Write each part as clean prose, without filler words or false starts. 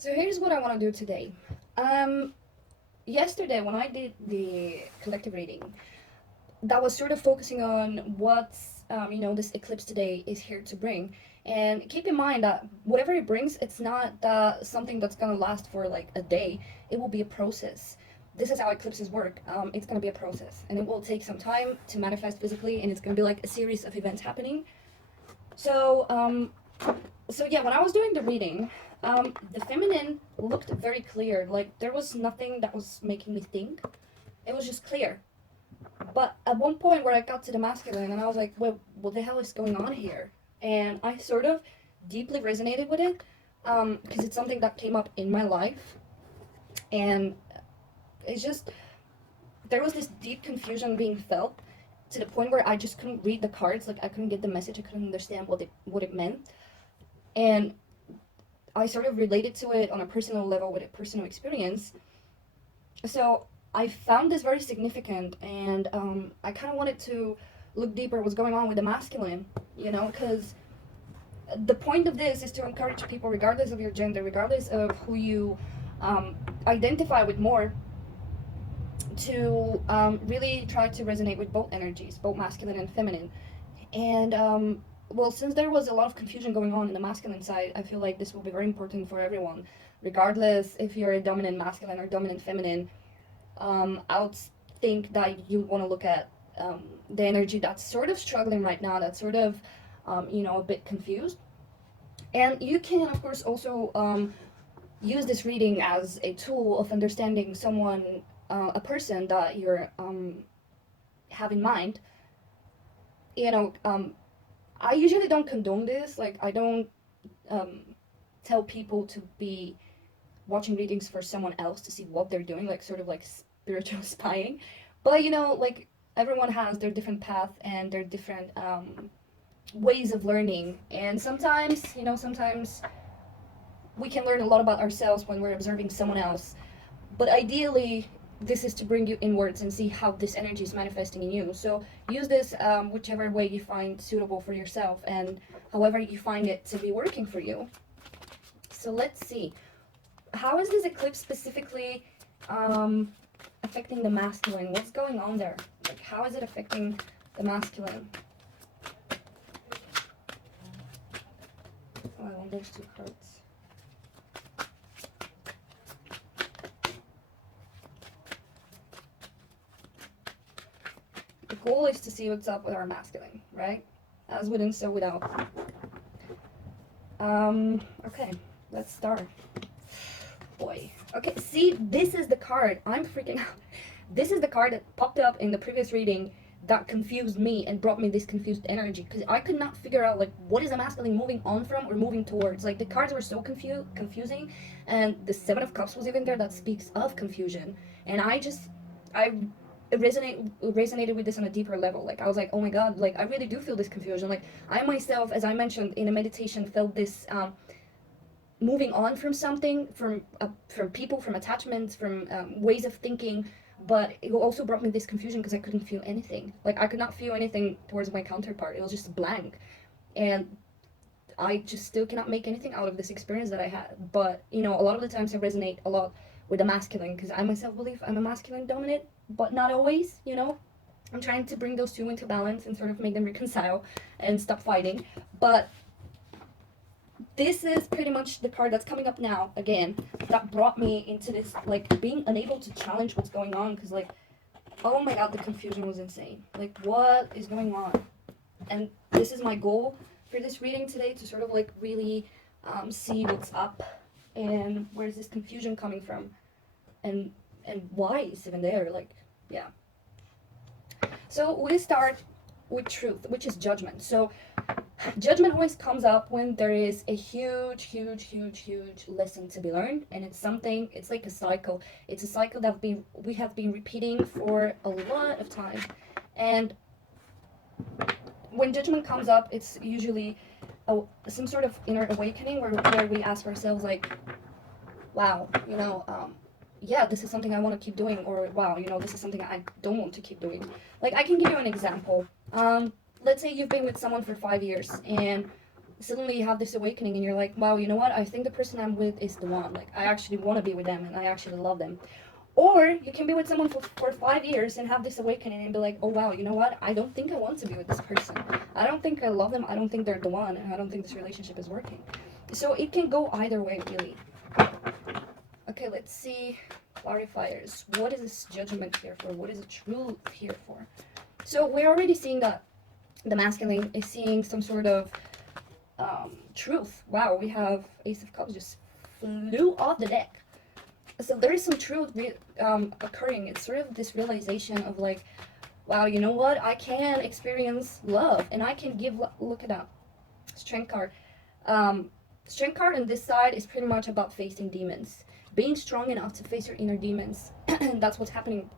So here's what I want to do today. Yesterday when I did the collective reading, that was sort of focusing on what's this eclipse today is here to bring. And keep in mind that whatever it brings, it's not something that's gonna last for like a day. It will be a process. This is how eclipses work. It's gonna be a process, and it will take some time to manifest physically, and it's gonna be like a series of events happening. So yeah, when I was doing the reading, the feminine looked very clear. Like there was nothing that was making me think. It was just clear. But at one point where I got to the masculine, and I was like, well, what the hell is going on here? And I sort of deeply resonated with it because it's something that came up in my life. And it's just, there was this deep confusion being felt to the point where I just couldn't read the cards. Like I couldn't get the message. I couldn't understand what it meant. And I sort of related to it on a personal level with a personal experience. So I found this very significant, and I kind of wanted to look deeper what's going on with the masculine, because the point of this is to encourage people, regardless of your gender, regardless of who you identify with more, to really try to resonate with both energies, both masculine and feminine. And well, since there was a lot of confusion going on in the masculine side, I feel like this will be very important for everyone, regardless if you're a dominant masculine or dominant feminine. I would think that you want to look at the energy that's sort of struggling right now, that's sort of, a bit confused. And you can, of course, also use this reading as a tool of understanding someone, a person that you're have in mind. I usually don't condone this. Like, I don't tell people to be watching readings for someone else to see what they're doing, like, sort of like spiritual spying. But, like, everyone has their different path and their different ways of learning. And sometimes we can learn a lot about ourselves when we're observing someone else. But ideally, this is to bring you inwards and see how this energy is manifesting in you. So use this whichever way you find suitable for yourself and however you find it to be working for you. So let's see. How is this eclipse specifically affecting the masculine? What's going on there? Like, how is it affecting the masculine? Oh, I want those two cards. The goal is to see what's up with our masculine, right? As within, so without. Okay, let's start. Boy. Okay, see, this is the card. I'm freaking out. This is the card that popped up in the previous reading that confused me and brought me this confused energy, because I could not figure out, like, what is the masculine moving on from or moving towards. Like, the cards were so confusing, and the Seven of Cups was even there that speaks of confusion. And I resonated with this on a deeper level. Like, I was like, oh my god, like, I really do feel this confusion. Like, I myself, as I mentioned in a meditation, felt this moving on from something, from people, from attachments, from ways of thinking. But it also brought me this confusion because I couldn't feel anything. Like, I could not feel anything towards my counterpart. It was just blank. And I just still cannot make anything out of this experience that I had. But, a lot of the times I resonate a lot with the masculine, because I myself believe I'm a masculine dominant, but not always, I'm trying to bring those two into balance and sort of make them reconcile and stop fighting. But this is pretty much the card that's coming up now, again, that brought me into this, like, being unable to challenge what's going on, because, like, oh my god, the confusion was insane. Like, what is going on? And this is my goal for this reading today, to sort of, like, really see what's up and where's this confusion coming from, and why it's even there. Like, yeah. So we start with truth, which is judgment. So judgment always comes up when there is a huge lesson to be learned, and it's like a cycle. It's a cycle that we have been repeating for a lot of time. And when judgment comes up, it's usually some sort of inner awakening where we ask ourselves, like, wow, yeah, this is something I want to keep doing, or wow, this is something I don't want to keep doing. Like, I can give you an example. Let's say you've been with someone for 5 years, and suddenly you have this awakening and you're like, wow, you know what, I think the person I'm with is the one, like I actually want to be with them and I actually love them. Or you can be with someone for 5 years and have this awakening and be like, oh wow, you know what, I don't think I want to be with this person, I don't think I love them, I don't think they're the one, and I don't think this relationship is working. So it can go either way, really. Okay, let's see. Clarifiers. What is this judgment here for? What is the truth here for? So we're already seeing that the masculine is seeing some sort of truth. Wow, we have Ace of Cups just flew off the deck. So there is some truth occurring. It's sort of this realization of like, wow, you know what? I can experience love and I can give. Look at that strength card. Strength card on this side is pretty much about facing demons, being strong enough to face your inner demons. And that's what's happening.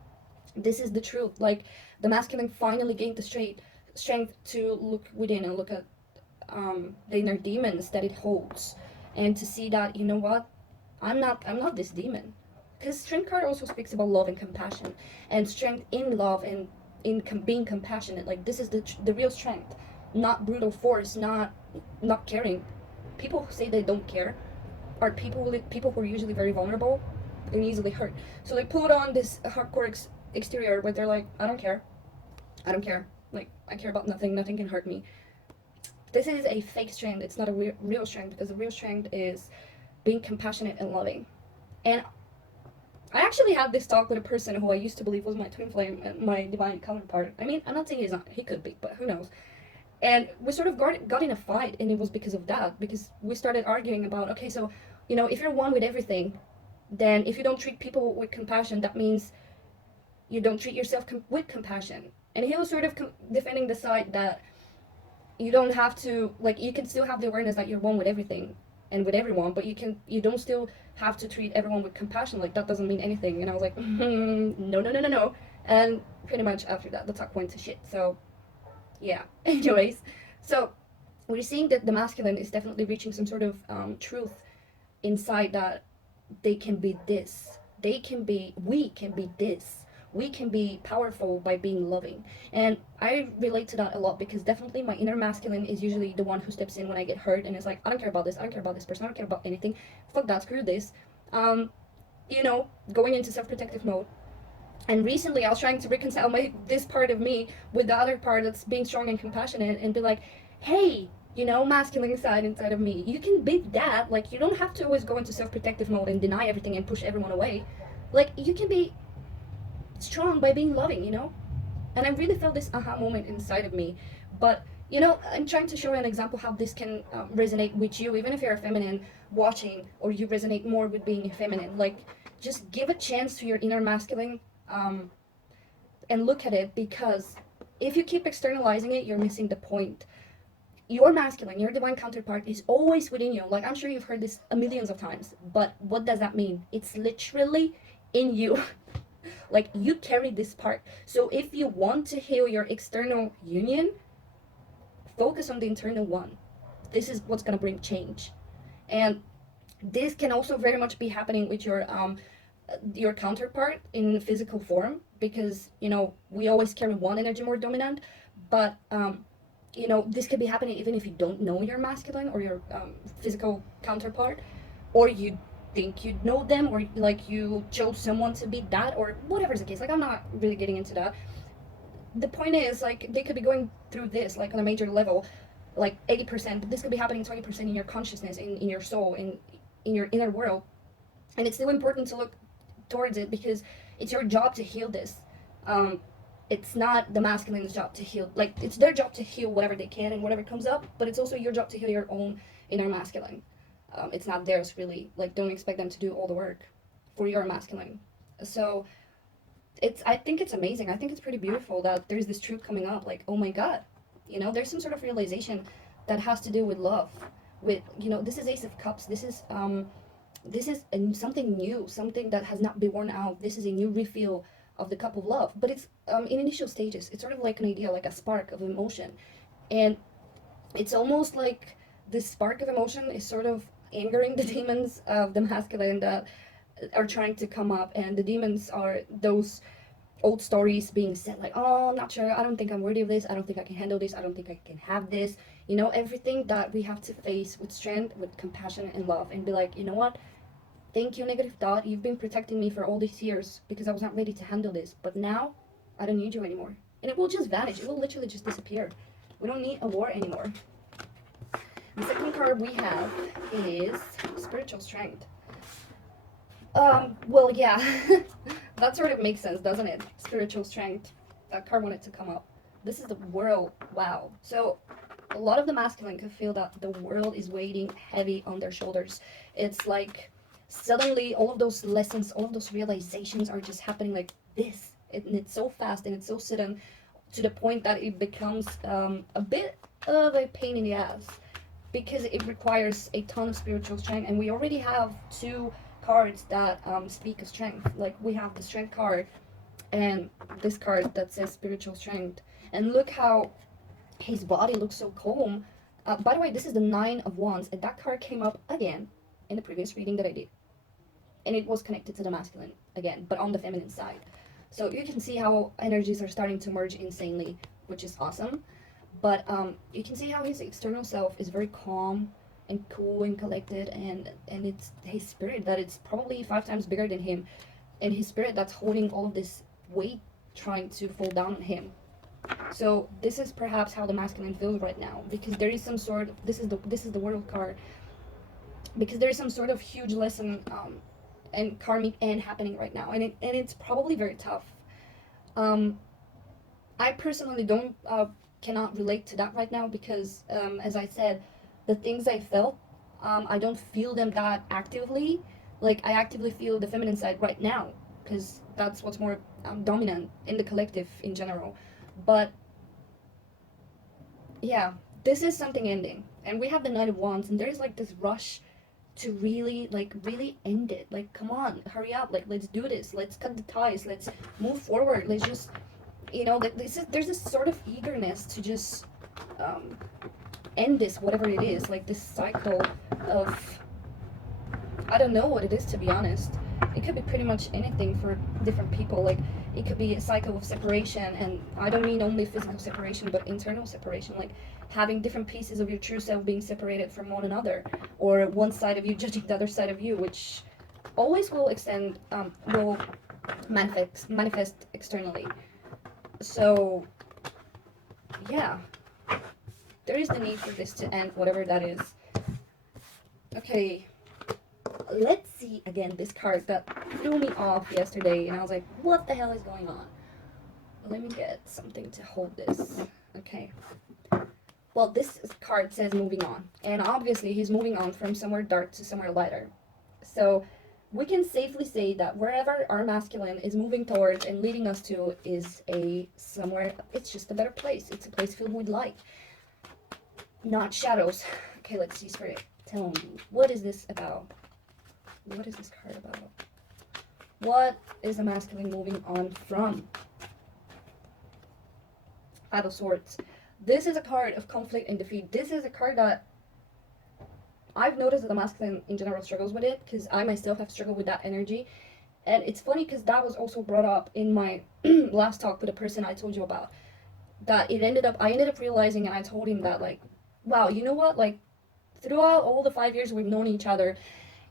This is the truth. Like the masculine finally gained the strength to look within and look at the inner demons that it holds, and to see that, you know what, I'm not this demon. Because strength card also speaks about love and compassion, and strength in love and in being compassionate. Like this is the real strength, not brutal force, not caring. People who say they don't care are people who are usually very vulnerable and easily hurt. So they put on this hardcore exterior where they're like, I don't care, like I care about nothing, nothing can hurt me. This is a fake strength. It's not a real strength, because the real strength is being compassionate and loving. And I actually had this talk with a person who I used to believe was my twin flame and my divine counterpart. I mean, I'm not saying he's not, he could be, but who knows. And we sort of got in a fight, and it was because of that, because we started arguing about, okay, so, you know, if you're one with everything, then if you don't treat people with compassion, that means you don't treat yourself with compassion. And he was sort of defending the side that you don't have to, like, you can still have the awareness that you're one with everything and with everyone, but you don't still have to treat everyone with compassion. Like, that doesn't mean anything. And I was like, no. And pretty much after that, the talk went to shit. So yeah. Anyways, so we're seeing that the masculine is definitely reaching some sort of truth inside, that they can be this, we can be this, we can be powerful by being loving. And I relate to that a lot, because definitely my inner masculine is usually the one who steps in when I get hurt and is like, I don't care about this, I don't care about this person, I don't care about anything, fuck that, screw this. You know, going into self-protective mode. And recently I was trying to reconcile this part of me with the other part that's being strong and compassionate, and be like, hey, you know, masculine side inside of me, you can be that. Like, you don't have to always go into self-protective mode and deny everything and push everyone away. Like, you can be strong by being loving, you know. And I really felt this aha moment inside of me. But, you know, I'm trying to show an example how this can resonate with you, even if you're a feminine watching, or you resonate more with being a feminine. Like, just give a chance to your inner masculine, and look at it, because if you keep externalizing it, you're missing the point. Your masculine, your divine counterpart, is always within you. Like, I'm sure you've heard this a millions of times, but what does that mean? It's literally in you. Like, you carry this part. So if you want to heal your external union, focus on the internal one. This is what's gonna bring change. And this can also very much be happening with your counterpart in physical form, because, you know, we always carry one energy more dominant, but you know, this could be happening even if you don't know your masculine or your physical counterpart, or you think you know them, or like you chose someone to be that, or whatever's the case. Like, I'm not really getting into that. The point is, like, they could be going through this like on a major level, like 80%, but this could be happening 20% in your consciousness, in your soul, in your inner world. And it's still important to look towards it, because it's your job to heal this. It's not the masculine's job to heal. Like, it's their job to heal whatever they can and whatever comes up, but it's also your job to heal your own inner masculine. It's not theirs, really. Like, don't expect them to do all the work for your masculine. So I think it's amazing. I think it's pretty beautiful that there's this truth coming up. Like, oh my god, you know, there's some sort of realization that has to do with love. With, you know, this is Ace of Cups. This is something new, something that has not been worn out. This is a new refill of the cup of love, but it's in initial stages. It's sort of like an idea, like a spark of emotion, and it's almost like this spark of emotion is sort of angering the demons of the masculine that are trying to come up. And the demons are those old stories being said, like, oh, I'm not sure, I don't think I'm worthy of this, I don't think I can handle this, I don't think I can have this, You know, everything that we have to face with strength, with compassion and love, and be like, you know what? Thank you, negative thought. You've been protecting me for all these years because I was not ready to handle this. But now, I don't need you anymore. And it will just vanish. It will literally just disappear. We don't need a war anymore. The second card we have is Spiritual Strength. Well, yeah. That sort of makes sense, doesn't it? Spiritual Strength. That card wanted to come up. This is the world. Wow. So, a lot of the masculine could feel that the world is weighing heavy on their shoulders. It's like suddenly all of those lessons, all of those realizations are just happening like this. And it's so fast and it's so sudden to the point that it becomes a bit of a pain in the ass because it requires a ton of spiritual strength. And we already have two cards that speak of strength. Like we have the strength card and this card that says spiritual strength. And look how his body looks so calm. By the way, this is the Nine of Wands, and that card came up again in the previous reading that I did. And it was connected to the masculine again, but on the feminine side. So you can see how energies are starting to merge insanely, which is awesome. But you can see how his external self is very calm and cool and collected, and it's his spirit that it's probably 5 times bigger than him, and his spirit that's holding all of this weight trying to fall down on him. So this is perhaps how the masculine feels right now, because there is some sort of, this is the world card, because there is some sort of huge lesson and karmic end happening right now, and it's probably very tough. I personally don't cannot relate to that right now because as I said, the things I felt, I don't feel them that actively. Like I actively feel the feminine side right now because that's what's more dominant in the collective in general. But yeah, this is something ending, and we have the Knight of Wands, and there's like this rush to really end it. Like, come on, hurry up, like let's do this, let's cut the ties, let's move forward, let's just, you know, like there's this sort of eagerness to just end this, whatever it is, like this cycle of, I don't know what it is, to be honest. It could be pretty much anything for different people. Like it could be a cycle of separation, and I don't mean only physical separation but internal separation, like having different pieces of your true self being separated from one another, or one side of you judging the other side of you, which always will will manifest externally. So yeah, there is the need for this to end, whatever that is. Okay, let's see again this card that threw me off yesterday, and I was like, what the hell is going on? Let me get something to hold this. Okay. Well, this card says moving on, and obviously he's moving on from somewhere dark to somewhere lighter. So we can safely say that wherever our masculine is moving towards and leading us to is a somewhere, it's just a better place. It's a place filled with light, not shadows. Okay, let's see, Spirit. Tell me, what is this about? What is this card about? What is the masculine moving on from? Five of Swords. This is a card of conflict and defeat. This is a card that I've noticed that the masculine in general struggles with it, because I myself have struggled with that energy. And it's funny because that was also brought up in my last talk with the person I told you about. That I ended up realizing, and I told him that, like, wow, you know what? Like, throughout all the 5 years we've known each other,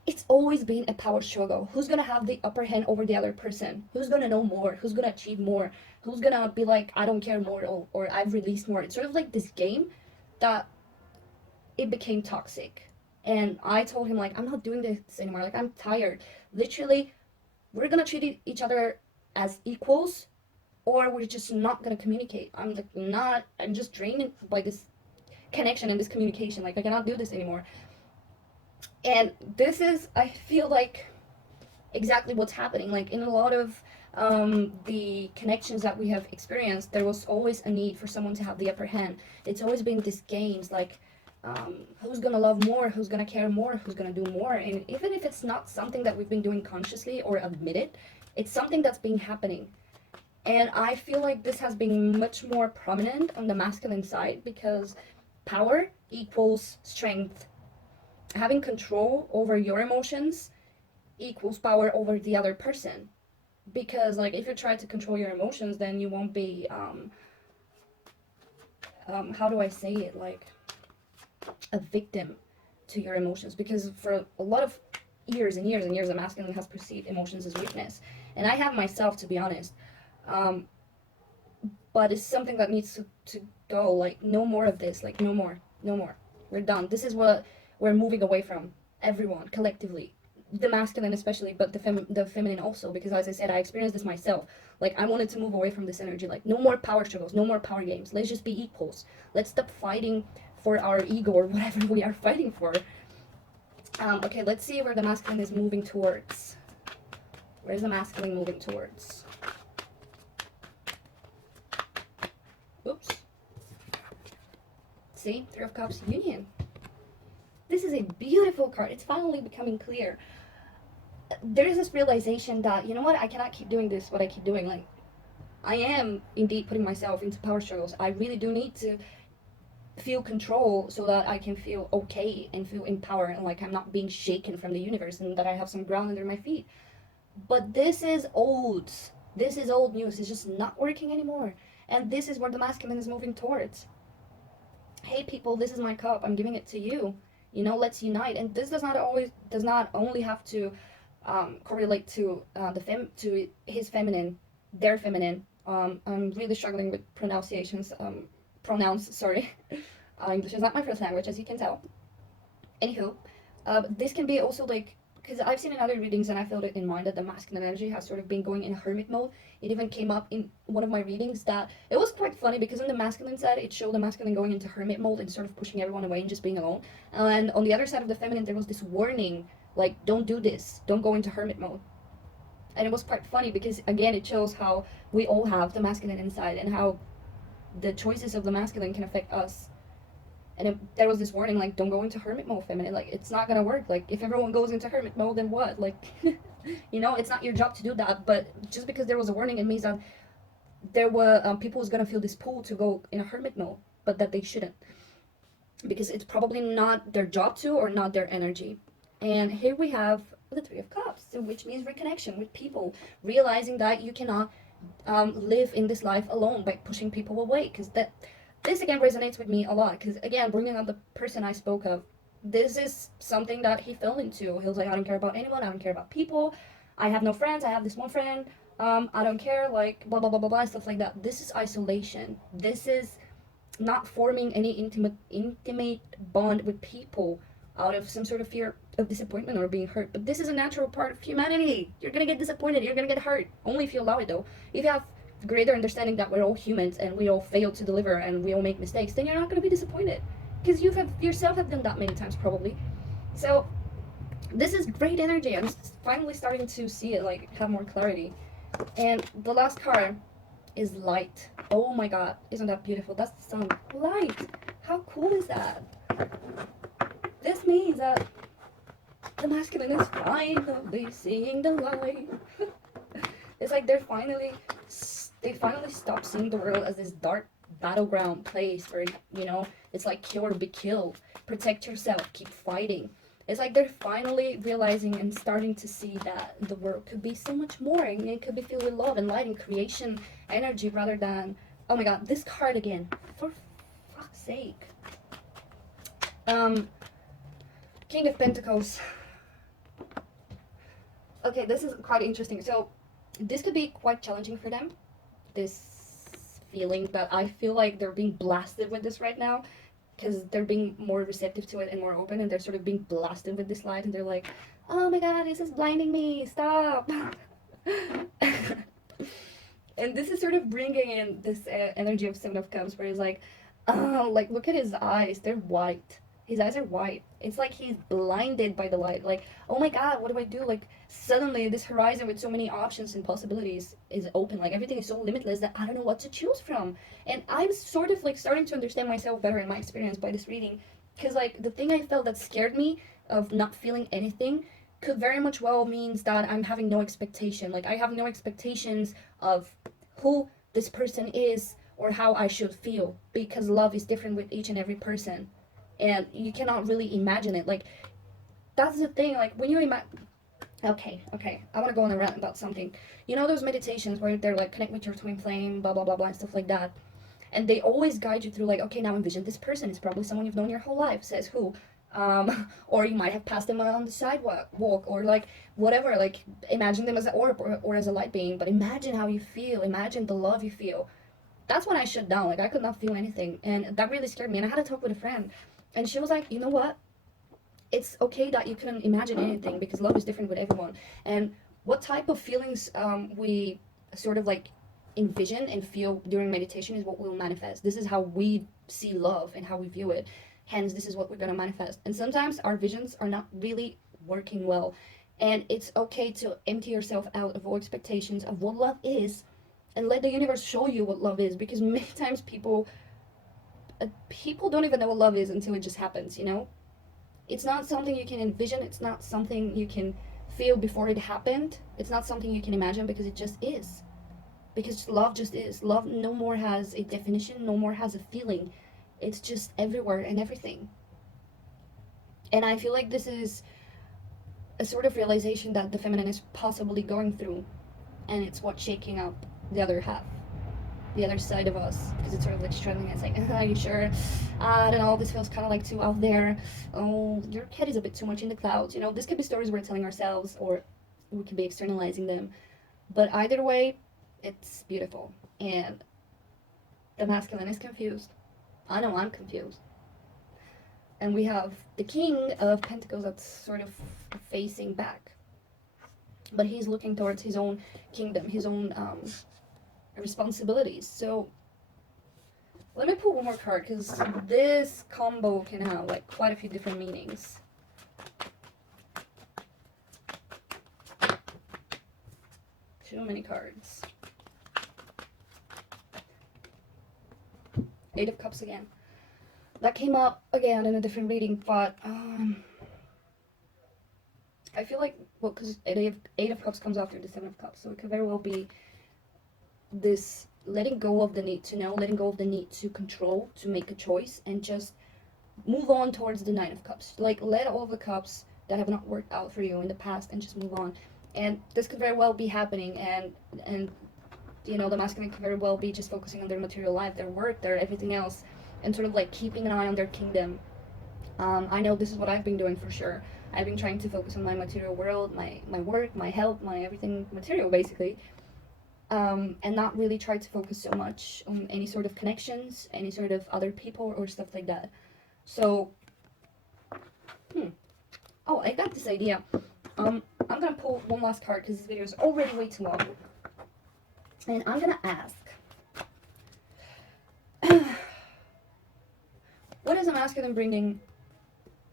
it's always been a power struggle. Who's gonna have the upper hand over the other person? Who's gonna know more? Who's gonna achieve more? Who's gonna be like, I don't care more, or I've released more? It's sort of like this game that it became toxic. And I told him, like, I'm not doing this anymore. Like, I'm tired. Literally, we're gonna treat each other as equals, or we're just not gonna communicate. I'm just drained by this connection and this communication. Like, I cannot do this anymore. And this is, I feel like, exactly what's happening. Like in a lot of the connections that we have experienced, there was always a need for someone to have the upper hand. It's always been these games like who's gonna love more, who's gonna care more, who's gonna do more. And even if it's not something that we've been doing consciously or admitted, it's something that's been happening. And I feel like this has been much more prominent on the masculine side because power equals strength. Having control over your emotions equals power over the other person. Because, like, if you try to control your emotions, then you won't be, how do I say it? Like, a victim to your emotions, because for a lot of years and years and years, the masculine has perceived emotions as weakness, and I have myself, to be honest. um, but it's something that needs to go. Like, no more of this. Like, no more, no more. We're done. This is what we're moving away from, everyone collectively, the masculine especially, but the feminine also, because as I said, I experienced this myself. Like, I wanted to move away from this energy. Like, no more power struggles, no more power games. Let's just be equals. Let's stop fighting for our ego or whatever we are fighting for. Okay, let's see where the masculine is moving towards. Where's the masculine moving towards? Oops. See? Three of Cups, Union. This is a beautiful card. It's finally becoming clear. There is this realization that, you know what, I cannot keep doing this, what I keep doing. Like, I am indeed putting myself into power struggles. I really do need to feel control so that I can feel okay and feel empowered, and like I'm not being shaken from the universe, and that I have some ground under my feet. But this is old. This is old news. It's just not working anymore. And this is where the masculine is moving towards. Hey people, this is my cup. I'm giving it to you. You know, let's unite. And this does not only have to correlate to to his feminine, their feminine. I'm really struggling with pronunciations. Pronouns. Sorry. English is not my first language, as you can tell. Anywho, this can be also like, because I've seen in other readings, and I felt it in mine, that the masculine energy has sort of been going in a hermit mode. It even came up in one of my readings that it was quite funny, because on the masculine side, it showed the masculine going into hermit mode and sort of pushing everyone away and just being alone. And on the other side of the feminine, there was this warning, like, don't do this, don't go into hermit mode. And it was quite funny, because again, it shows how we all have the masculine inside, and how the choices of the masculine can affect us. And there was this warning, like, don't go into hermit mode, feminine. Like, it's not gonna work. Like, if everyone goes into hermit mode, then what? Like, you know, it's not your job to do that. But just because there was a warning, it means that there were people who's gonna feel this pull to go in a hermit mode, but that they shouldn't, because it's probably not their job to, or not their energy. And here we have the Three of Cups, which means reconnection with people, realizing that you cannot live in this life alone by pushing people away, because this again resonates with me a lot, because again, bringing up the person I spoke of, this is something that he fell into. He was like, I don't care about anyone, I don't care about people, I have no friends, I have this one friend, I don't care, like, blah blah blah blah blah, stuff like that. This is isolation. This is not forming any intimate bond with people out of some sort of fear of disappointment or being hurt. But this is a natural part of humanity. You're gonna get disappointed, you're gonna get hurt, only if you allow it though. If you have greater understanding that we're all humans and we all fail to deliver and we all make mistakes, then you're not going to be disappointed, because you have yourself have done that many times probably. So this is great energy. I'm finally starting to see it, like, have more clarity. And the last card is light. Oh my god, isn't that beautiful? That's the sun. Light. How cool is that? This means that the masculine is finally seeing the light. It's like they finally stop seeing the world as this dark battleground place where, you know, it's like kill or be killed, protect yourself, keep fighting. It's like they're finally realizing and starting to see that the world could be so much more, and it could be filled with love and light and creation energy, rather than, oh my god, this card again, for fuck's sake. King of Pentacles. Okay, this is quite interesting. So this could be quite challenging for them, this feeling, but I feel like they're being blasted with this right now, because they're being more receptive to it and more open, and they're sort of being blasted with this light, and they're like, oh my god, this is blinding me, stop. And this is sort of bringing in this energy of Seven of Cups, where it's like, oh, like, look at his eyes, they're white. His eyes are white. It's like he's blinded by the light. Like, oh my god, what do I do? Like, suddenly this horizon with so many options and possibilities is open. Like, everything is so limitless that I don't know what to choose from. And I'm sort of like starting to understand myself better in my experience by this reading. Because, like, the thing I felt that scared me of not feeling anything could very much well means that I'm having no expectation. Like, I have no expectations of who this person is or how I should feel, because love is different with each and every person. And you cannot really imagine it. Like, that's the thing. Like, when you imagine... Okay. I want to go on a rant about something. You know those meditations where they're like, connect with your twin flame, blah, blah, blah, blah, and stuff like that. and they always guide you through like, okay, now envision this person. It's probably someone you've known your whole life. Says who? Or you might have passed them on the sidewalk, or like whatever. Like imagine them as an orb, or as a light being. But imagine how you feel. Imagine the love you feel. That's when I shut down. Like I could not feel anything, and that really scared me. And I had to talk with a friend, and she was like, you know what? It's okay that you couldn't imagine anything because love is different with everyone. And what type of feelings we sort of like envision and feel during meditation is what will manifest. This is how we see love and how we view it. Hence, this is what we're going to manifest. And sometimes our visions are not really working well. And it's okay to empty yourself out of all expectations of what love is and let the universe show you what love is. Because many times people don't even know what love is until it just happens, you know? It's not something you can envision. It's not something you can feel before it happened. It's not something you can imagine because it just is. Because love just is. Love no more has a definition, no more has a feeling. It's just everywhere and everything. And I feel like this is a sort of realization that the feminine is possibly going through. And it's what's shaking up the other half, the other side of us, because it's sort of like struggling. It's like, are you sure? I don't know, this feels kind of like too out there. Oh, your head is a bit too much in the clouds. You know, this could be stories we're telling ourselves, or we could be externalizing them. But either way, it's beautiful. And the masculine is confused. I know I'm confused. And we have the King of Pentacles that's sort of facing back. But he's looking towards his own kingdom, his own responsibilities. So let me pull one more card, because this combo can have like quite a few different meanings. Too many cards. Eight of Cups again. That came up again in a different reading, but I feel like, well, because Eight of Cups comes after the Seven of Cups, so it could very well be this letting go of the need to know, letting go of the need to control, to make a choice, and just move on towards the Nine of Cups. Like, let all the cups that have not worked out for you in the past and just move on. And this could very well be happening, and you know, the masculine could very well be just focusing on their material life, their work, their everything else, and sort of like keeping an eye on their kingdom. I know this is what I've been doing for sure. I've been trying to focus on my material world, my work, my health, my everything material, basically. And not really try to focus so much on any sort of connections, any sort of other people or stuff like that. So, oh, I got this idea. I'm gonna pull one last card because this video is already way too long. And I'm gonna ask, what is the masculine bringing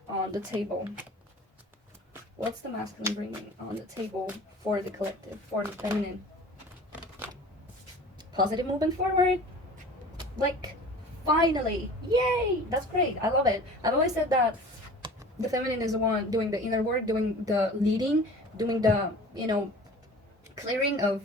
on the table? What's the masculine bringing on the table for the collective, for the feminine? Positive movement forward. Like, finally. Yay! That's great. I love it. I've always said that the feminine is the one doing the inner work, doing the leading, doing the, you know, clearing of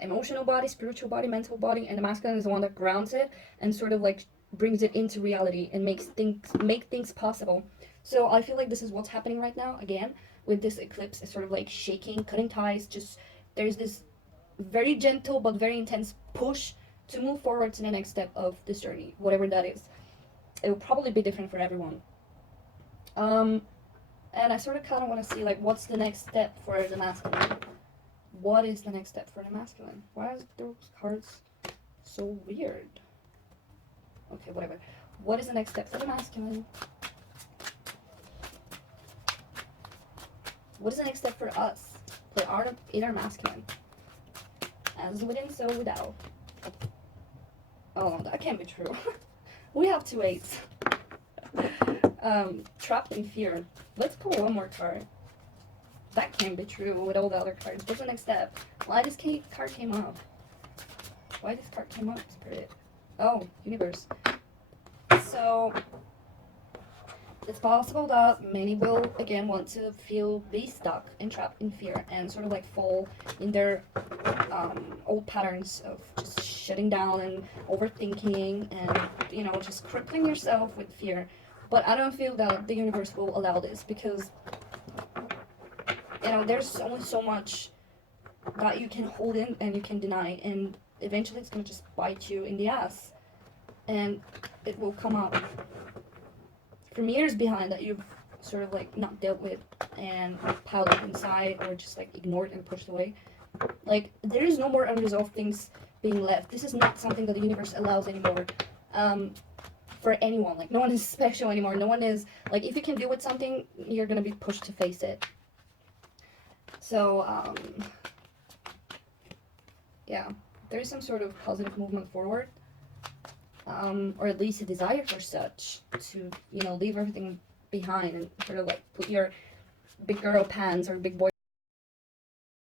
emotional body, spiritual body, mental body, and the masculine is the one that grounds it and sort of like brings it into reality and make things possible. So I feel like this is what's happening right now, again, with this eclipse. It's sort of like shaking, cutting ties, just there's this very gentle but very intense push to move forward to the next step of this journey, whatever that is. It will probably be different for everyone. And I sort of kind of want to see, like, what's the next step for the masculine? What is the next step for the masculine? Why are those cards so weird? Okay, whatever. What is the next step for the masculine? What is the next step for us? Play our inner masculine. As within, so without. Oh, that can't be true. We have 2 8s. Trapped in fear. Let's pull one more card. That can't be true with all the other cards. What's the next step? Why this card came up? Why this card came up, Spirit? Oh, universe. So, it's possible that many will, again, want to be stuck and trapped in fear and sort of like fall in their old patterns of just shutting down and overthinking and, you know, just crippling yourself with fear. But I don't feel that the universe will allow this because, you know, there's only so much that you can hold in and you can deny, and eventually it's going to just bite you in the ass. and it will come up from years behind that you've sort of like not dealt with and piled up inside or just like ignored and pushed away. Like, there is no more unresolved things being left. This is not something that the universe allows anymore. For anyone. Like, no one is special anymore. No one is, like, if you can deal with something, you're gonna be pushed to face it. So, yeah, there is some sort of positive movement forward, or at least a desire for such, to, you know, leave everything behind and sort of like put your big girl pants or big boy